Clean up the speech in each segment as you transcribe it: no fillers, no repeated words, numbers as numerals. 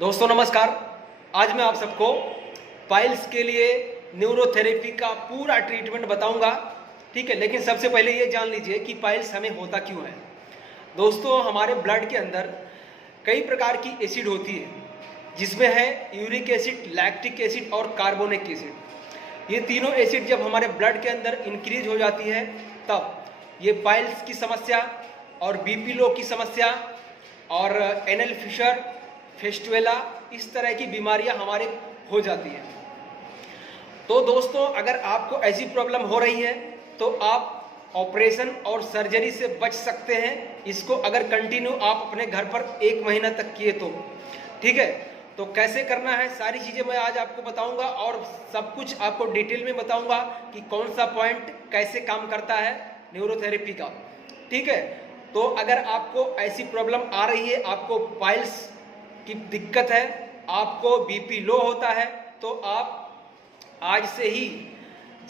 दोस्तों नमस्कार। आज मैं आप सबको पाइल्स के लिए न्यूरोथेरेपी का पूरा ट्रीटमेंट बताऊंगा। ठीक है, लेकिन सबसे पहले ये जान लीजिए कि पाइल्स हमें होता क्यों है। दोस्तों, हमारे ब्लड के अंदर कई प्रकार की एसिड होती है, जिसमें है यूरिक एसिड, लैक्टिक एसिड और कार्बोनिक एसिड। ये तीनों एसिड जब हमारे ब्लड के अंदर इंक्रीज हो जाती है तब ये पाइल्स की समस्या और बीपी लो की समस्या और एनल फिशर, फेस्टुएला, इस तरह की बीमारियां हमारे हो जाती हैं। तो दोस्तों, अगर आपको ऐसी प्रॉब्लम हो रही है तो आप ऑपरेशन और सर्जरी से बच सकते हैं, इसको अगर कंटिन्यू आप अपने घर पर 1 महीना तक किए तो। ठीक है, तो कैसे करना है सारी चीज़ें मैं आज आपको बताऊंगा और सब कुछ आपको डिटेल में बताऊंगा कि कौन सा पॉइंट कैसे काम करता है न्यूरोथेरेपी का। ठीक है, तो अगर आपको ऐसी प्रॉब्लम आ रही है, आपको पाइल्स की दिक्कत है, आपको बीपी लो होता है, तो आप आज से ही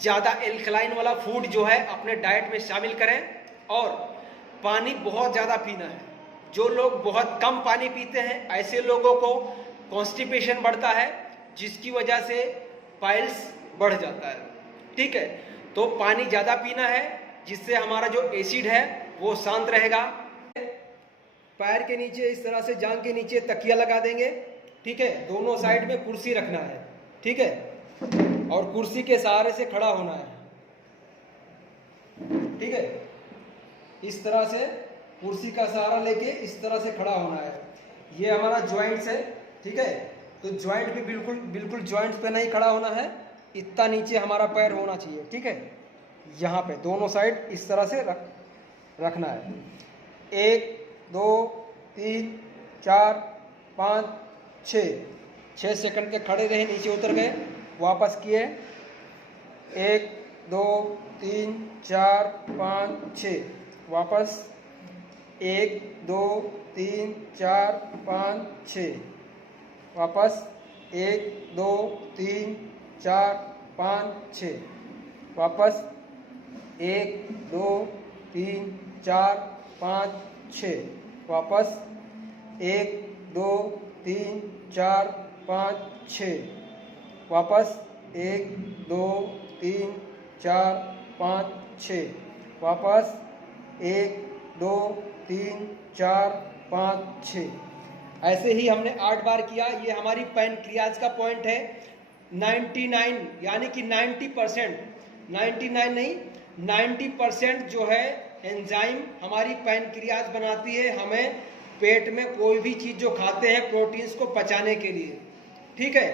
ज़्यादा एल्कलाइन वाला फूड जो है अपने डाइट में शामिल करें और पानी बहुत ज़्यादा पीना है। जो लोग बहुत कम पानी पीते हैं ऐसे लोगों को कॉन्स्टिपेशन बढ़ता है, जिसकी वजह से पाइल्स बढ़ जाता है। ठीक है, तो पानी ज़्यादा पीना है, जिससे हमारा जो एसिड है वो शांत रहेगा। पैर के नीचे इस तरह से जांघ के नीचे तकिया लगा देंगे। ठीक है, दोनों साइड में कुर्सी रखना है। ठीक है, और कुर्सी के सहारे से खड़ा होना है। ठीक है, इस तरह से कुर्सी का सहारा लेके इस तरह से खड़ा होना है। ये हमारा जॉइंट्स है। ठीक है, तो जॉइंट भी बिल्कुल जॉइंट्स पे नहीं खड़ा होना है, इतना नीचे हमारा पैर होना चाहिए। ठीक है, यहाँ पे दोनों साइड इस तरह से रखना है। 1 2 3 4 5 6 सेकंड के खड़े रहे, नीचे उतर गए, वापस किए। 1 2 3 4 5 6, वापस 1 2 3 4 5 6, वापस 1 2 3 4 5 6, वापस 1 2 3 4 5 6, वापस 1 2 3 4 5 6, वापस 1 2 3 4 5 6, वापस 1 2 3 4 5 6। ऐसे ही हमने 8 बार किया। ये हमारी पैनक्रियाज का पॉइंट है। 99 यानी कि 90%, 99 नहीं 90% जो है एंजाइम हमारी पैनक्रियाज बनाती है, हमें पेट में कोई भी चीज़ जो खाते हैं प्रोटीन्स को पचाने के लिए। ठीक है,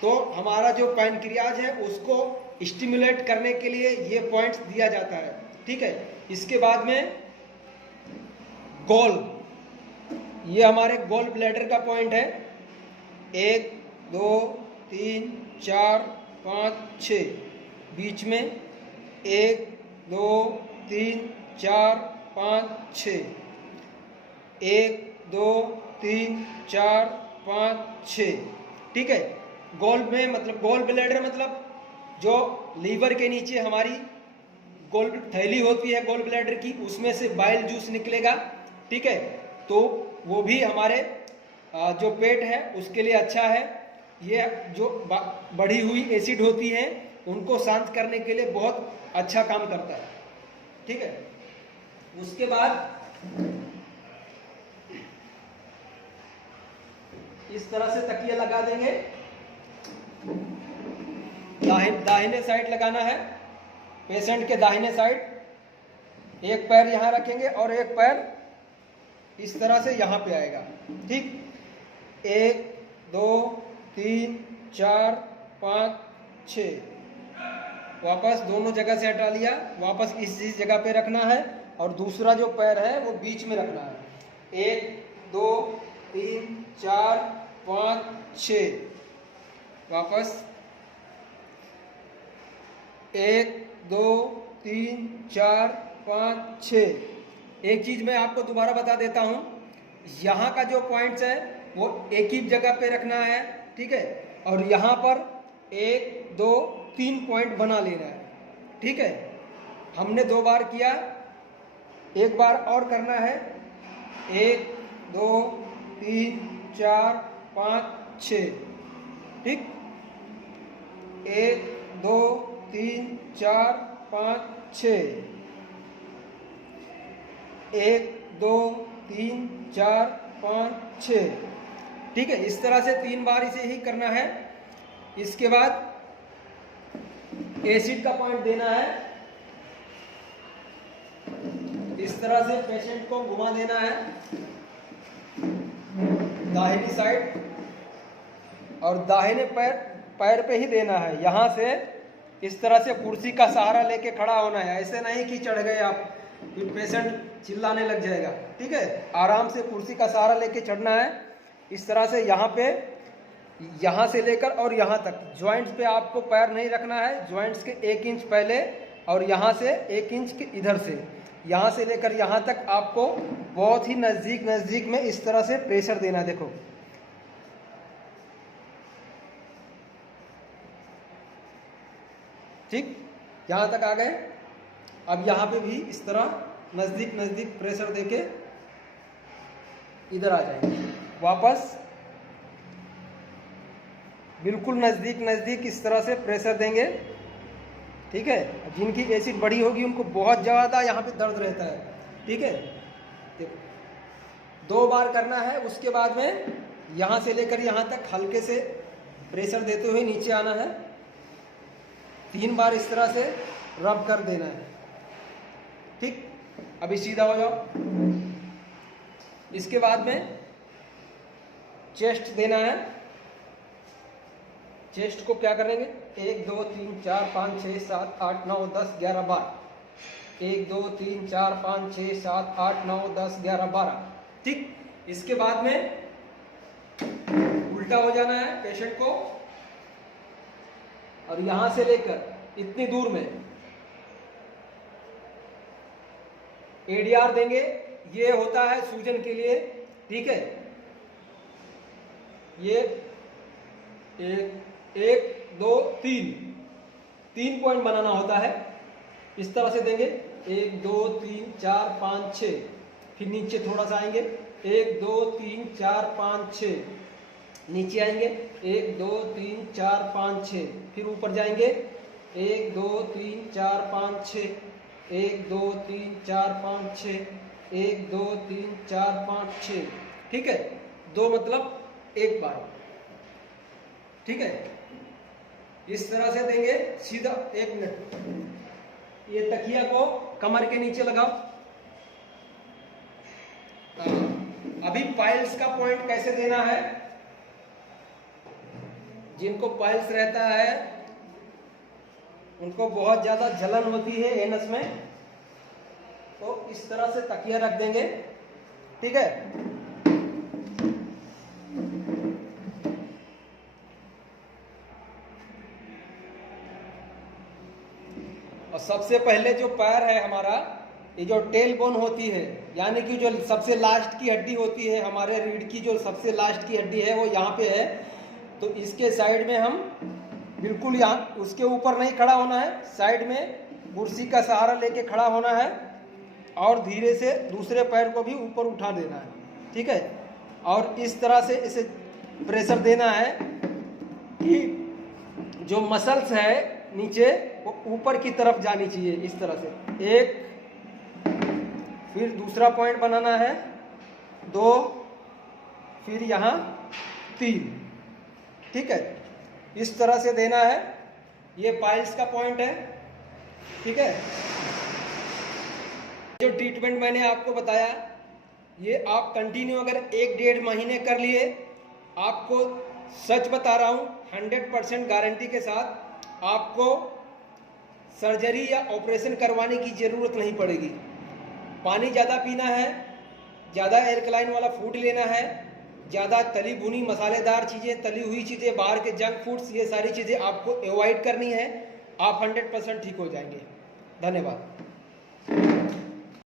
तो हमारा जो पैनक्रियाज है उसको स्टिमुलेट करने के लिए ये पॉइंट्स दिया जाता है। ठीक है, इसके बाद में गोल, ये हमारे गोल ब्लैडर का पॉइंट है। 1 2 3 4 5 6, बीच में 1 2 3 4 5 6, 1 2 3 4 5 6। ठीक है, गोल में मतलब गोल ब्लैडर मतलब जो लीवर के नीचे हमारी गोल थैली होती है गोल ब्लैडर की, उसमें से बाइल जूस निकलेगा। ठीक है, तो वो भी हमारे जो पेट है उसके लिए अच्छा है। ये जो बढ़ी हुई एसिड होती है उनको शांत करने के लिए बहुत अच्छा काम करता है। ठीक है, उसके बाद इस तरह से तकिया लगा देंगे। दाहिने साइड लगाना है, पेशेंट के दाहिने साइड। एक पैर यहाँ रखेंगे और एक पैर इस तरह से यहाँ पे आएगा। ठीक, 1 2 3 4 5 6, वापस दोनों जगह से हटा लिया, वापस इस जगह पे रखना है और दूसरा जो पैर है वो बीच में रखना है। 1 2 3 4 5 6, वापस 1 2 3 4 5 6। एक चीज़ मैं आपको दोबारा बता देता हूँ, यहाँ का जो पॉइंट्स है वो एक ही जगह पे रखना है। ठीक है, और यहाँ पर 1 2 3 पॉइंट बना लेना है। ठीक है, हमने 2 बार किया, एक बार और करना है। 1 2 3 4 5 6, ठीक। 1 2 3 4 5 6, 1 2 3 4 5 6, ठीक है। इस तरह से 3 बार इसे ही करना है। इसके बाद एसिड का पॉइंट देना है, इस तरह से पेशेंट को घुमा देना है दाहिनी साइड, और दाहिने पैर पे ही देना है। यहाँ से इस तरह से कुर्सी का सहारा लेके खड़ा होना है, ऐसे नहीं कि चढ़ गए आप, फिर पेशेंट चिल्लाने लग जाएगा, ठीक है। आराम से कुर्सी का सहारा लेके चढ़ना है। इस तरह से यहाँ पे, यहाँ से लेकर और यहाँ तक जॉइंट्स पे आपको पैर नहीं रखना है, जॉइंट्स के 1 इंच पहले, और यहाँ से 1 इंच के इधर से, यहाँ से लेकर यहाँ तक आपको बहुत ही नज़दीक में इस तरह से प्रेशर देना है। देखो, ठीक, यहाँ तक आ गए। अब यहाँ पे भी इस तरह नज़दीक प्रेशर देके इधर आ जाएंगे, वापस बिल्कुल नज़दीक इस तरह से प्रेशर देंगे, ठीक है। जिनकी एसिड बड़ी होगी उनको बहुत ज़्यादा यहाँ पे दर्द रहता है, ठीक है। 2 बार करना है। उसके बाद में यहाँ से लेकर यहाँ तक हल्के से प्रेशर देते हुए नीचे आना है। 3 बार इस तरह से रब कर देना है, ठीक। अभी सीधा हो जाओ। इसके बाद में चेस्ट देना है। चेस्ट को क्या करेंगे, 1 2 3 4 5 6 7 8 9 10 11 12, 1 2 3 4 5 6 7 8 9 10 11 12, ठीक। इसके बाद में उल्टा हो जाना है पेशेंट को, और यहां से लेकर इतनी दूर में एडीआर देंगे। ये होता है सूजन के लिए, ठीक है। ये 1 2 3 पॉइंट बनाना होता है। इस तरह से देंगे 1 2 3 4 5 6, फिर नीचे थोड़ा सा आएंगे 1 2 3 4 5 6, नीचे आएंगे 1 2 3 4 5 6, फिर ऊपर जाएंगे 1 2 3 4 5 6, 1 2 3 4 5 6, 1 2 3 4 5 6, ठीक है। 2 मतलब 1 बार, ठीक है। इस तरह से देंगे सीधा। 1 मिनट, ये तकिया को कमर के नीचे लगाओ। अभी पाइल्स का पॉइंट कैसे देना है। जिनको पाइल्स रहता है उनको बहुत ज्यादा जलन होती है एनस में, तो इस तरह से तकिया रख देंगे, ठीक है। और सबसे पहले जो पैर है हमारा, ये जो टेल बोन होती है, यानी कि जो सबसे लास्ट की हड्डी होती है हमारे रीढ़ की, जो सबसे लास्ट की हड्डी है वो यहाँ पे है। तो इसके साइड में हम बिल्कुल यहाँ, उसके ऊपर नहीं खड़ा होना है, साइड में कुर्सी का सहारा लेके खड़ा होना है, और धीरे से दूसरे पैर को भी ऊपर उठा देना है, ठीक है। और इस तरह से इसे प्रेशर देना है कि जो मसल्स है नीचे वो ऊपर की तरफ जानी चाहिए, इस तरह से। 1, फिर दूसरा पॉइंट बनाना है 2, फिर यहाँ 3, ठीक है। इस तरह से देना है। ये पाइल्स का पॉइंट है, ठीक है। जो ट्रीटमेंट मैंने आपको बताया, ये आप कंटिन्यू अगर 1-1.5 महीने कर लिए, आपको सच बता रहा हूँ 100% गारंटी के साथ आपको सर्जरी या ऑपरेशन करवाने की ज़रूरत नहीं पड़ेगी। पानी ज़्यादा पीना है, ज़्यादा एल्कलाइन वाला फूड लेना है, ज़्यादा तली भुनी मसालेदार चीज़ें, तली हुई चीज़ें, बाहर के जंक फूड्स, ये सारी चीज़ें आपको अवॉइड करनी है। आप 100% ठीक हो जाएंगे। धन्यवाद।